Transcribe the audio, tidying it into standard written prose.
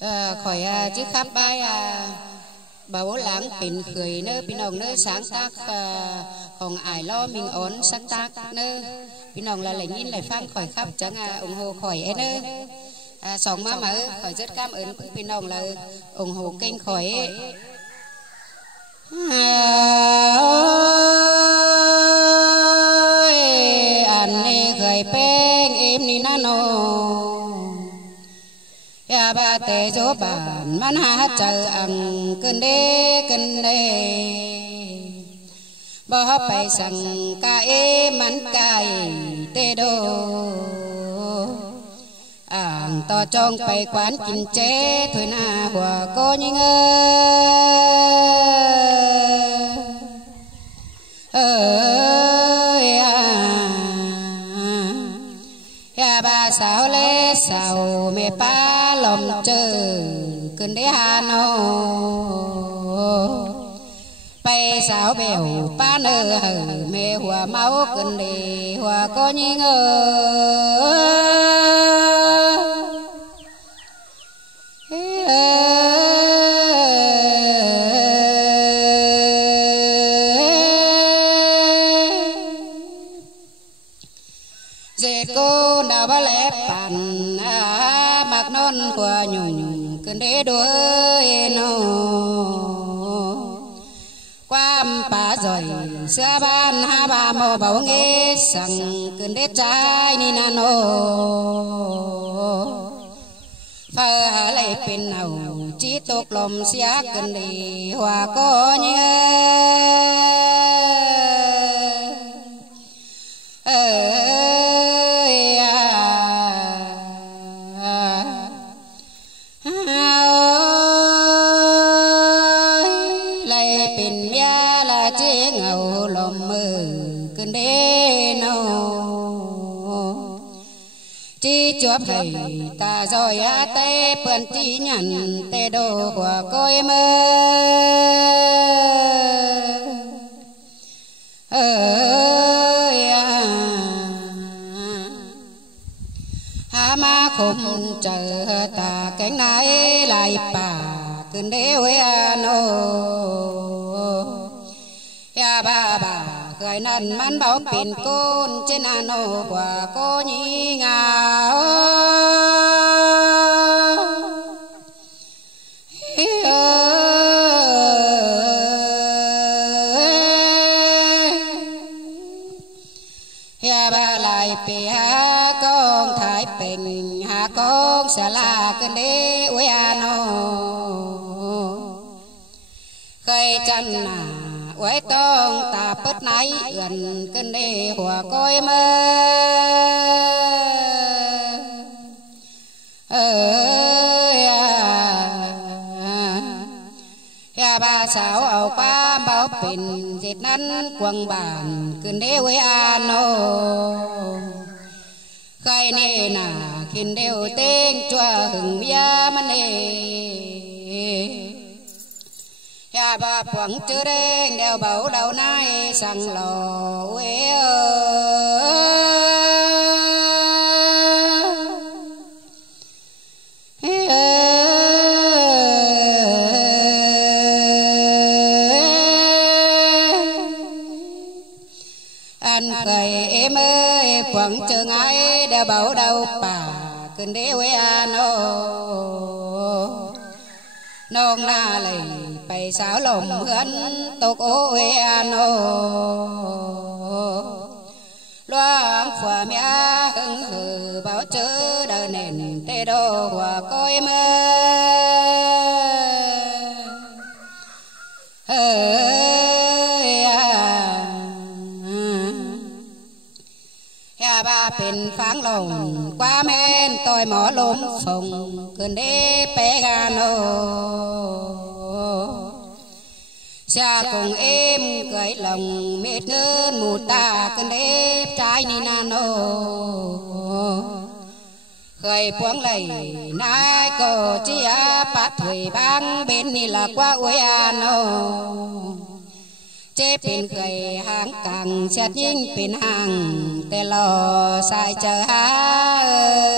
khỏi chiếc khắp bài bảo lãng pin khởi nơi pin ông nơi sáng tác còn ải lo mình ổn sáng tác nơi pin ông là lấy nhìn lại phang khỏi khắp chẳng ủng hộ khỏi ấy nơi sống mà khỏi rất cảm ơn pin ông là ủng hộ kênh khỏi anh khởi beng em ni nano ya ba te jo ban man ha chờ ăn cơn đê bỏ phải sang ca man cài tê đô ăn to trong phải quán kinh chế thôi na hòa cô nhinh ơi ya ba sao lê sao mẹ pa lòng chờ cơn đế hà nô bay sao bèo pa nơ hờ mẹ hòa máu cơn đế hòa có nhinh cô nào ba lẽ bàn mặc non hòa nhung cơn đế đuôi nó quam pa rồi xưa ban ha ba mò bảo nghe sang cơn đế trái ni nano phơ lại bên nào chỉ tục lòng xía cơn đế hòa có nhớ chi chuộc thầy ta rồi tê bươn chi nhận tê đồ của coi mơ ơi hà ma không chờ ta cánh nái lại bà cơn đế huế nô ya ba khởi nần man bảo pin côn trên ano quả cô nhí ngào ya ba lại pì ha con thái bình ha con sẽ là cơn đế uế ano khởi chân à quay tông ta bớt nấy gần cơn đê hòa coi mơ ya ba sao ảo qua bảo pin dệt nắn quăng bàn cơn đê với ano khai nê nà khiến đều tên chua hừng ya man ya ba quăng chữ đen đeo bảo đầu nay sang lò quê anh khởi em ơi quăng chữ ngay đeo bảo đầu bà cơn đế quê ano nông na lầy bay sao lòng hân tục ôi ano loang phòa mía hưng hừ bảo chữ đời nền tê đô hòa coi mơ ya ba pin pháng lòng qua men tôi mỏ lốm phồng cơn đế bé gano cha cùng em cởi lòng mệt ngơn một ta cơn đế trái ni nano khởi quăng lầy nai cô chia bắt thủy băng bên ni là qua uế ano chế pin khởi hàng càng chặt nhìn pin hàng tê lò sai chờ ha